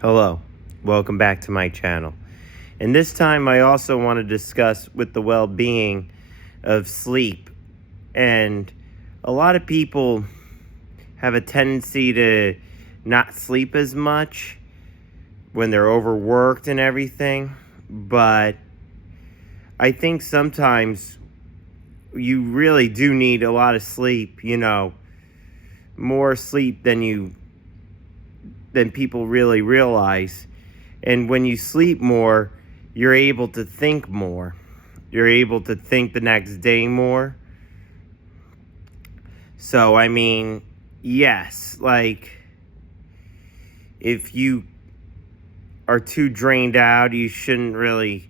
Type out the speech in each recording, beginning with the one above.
Hello, welcome back to my channel. And this time I also want to discuss with the well-being of sleep. And a lot of people have a tendency to not sleep as much when they're overworked and everything. But I think sometimes you really do need a lot of sleep, more sleep than people really realize. And when you sleep more, you're able to think more. You're able to think the next day more. So, yes, if you are too drained out, you shouldn't really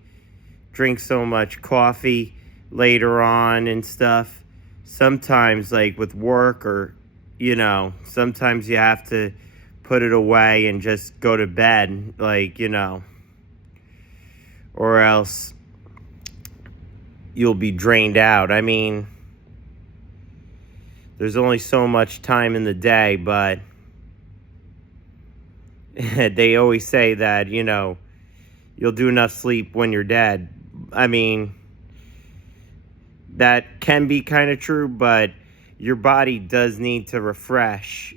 drink so much coffee later on and stuff. Sometimes, with work sometimes you have to put it away and just go to bed, or else you'll be drained out. There's only so much time in the day, but they always say that, you'll do enough sleep when you're dead. That can be kind of true, but your body does need to refresh,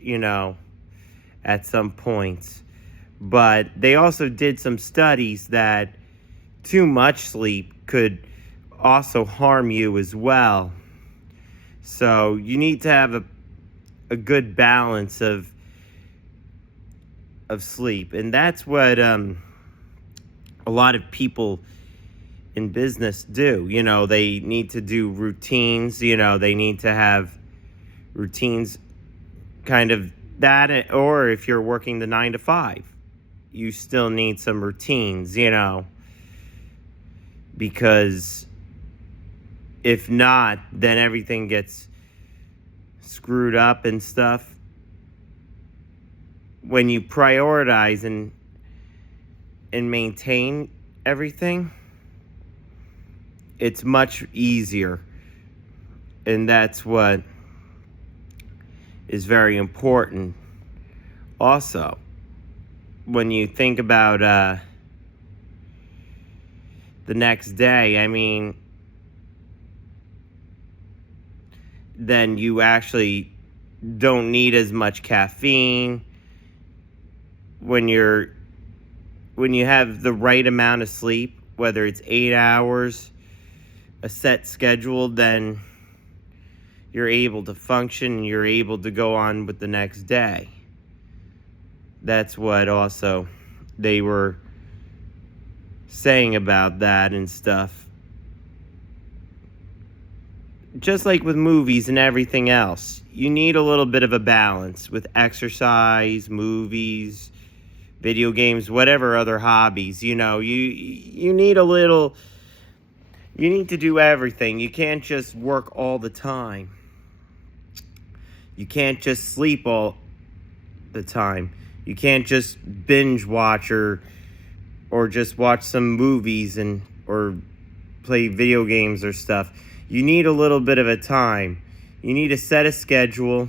at some points. But they also did some studies that too much sleep could also harm you as well. So you need to have a good balance of sleep. And that's what a lot of people in business do. They need to do routines. They need to have routines, kind of that. Or if you're working the 9 to 5, you still need some routines, because if not, then everything gets screwed up and stuff. When you prioritize and maintain everything, it's much easier. And that's what is very important. Also, when you think about the next day, then you actually don't need as much caffeine. When you have the right amount of sleep, whether it's 8 hours, a set schedule, then you're able to function and you're able to go on with the next day. That's what also they were saying about that and stuff. Just like with movies and everything else, you need a little bit of a balance with exercise, movies, video games, whatever other hobbies. You need you need to do everything. You can't just work all the time. You can't just sleep all the time. You can't just binge watch or just watch some movies or play video games or stuff. You need a little bit of a time. You need to set a schedule.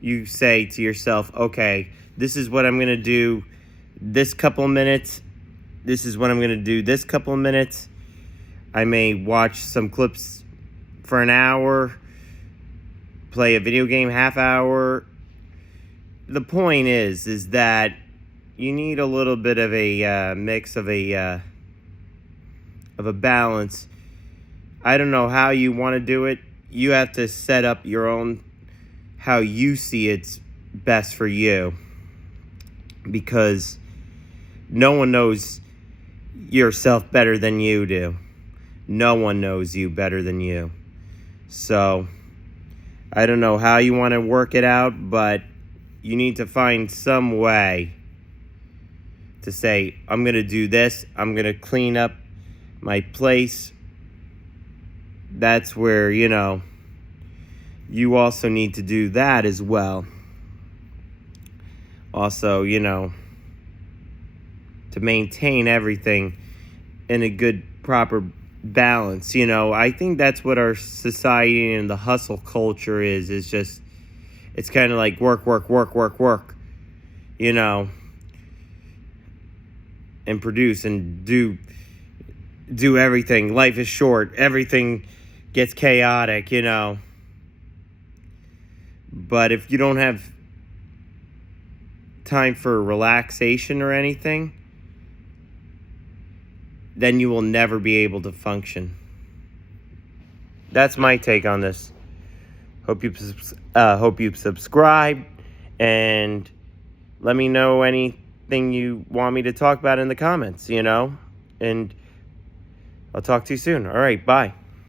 You say to yourself, okay, this is what I'm going to do this couple minutes. This is what I'm going to do this couple of minutes. I may watch some clips for an hour, play a video game half hour. The point is that you need a little bit of a mix of a balance. I don't know how you want to do it. You have to set up your own, how you see it's best for you, because no one knows yourself better than you do. No one knows you better than you. So I don't know how you want to work it out, but you need to find some way to say, I'm going to do this. I'm going to clean up my place. That's where, you also need to do that as well. Also, to maintain everything in a good, proper balance. I think that's what our society and the hustle culture is. It's kind of like work. and produce and do everything. Life is short. Everything gets chaotic, you know. But if you don't have time for relaxation or anything, then you will never be able to function. That's my take on this. Hope you subscribe, and let me know anything you want me to talk about in the comments, you know. And I'll talk to you soon. All right, bye.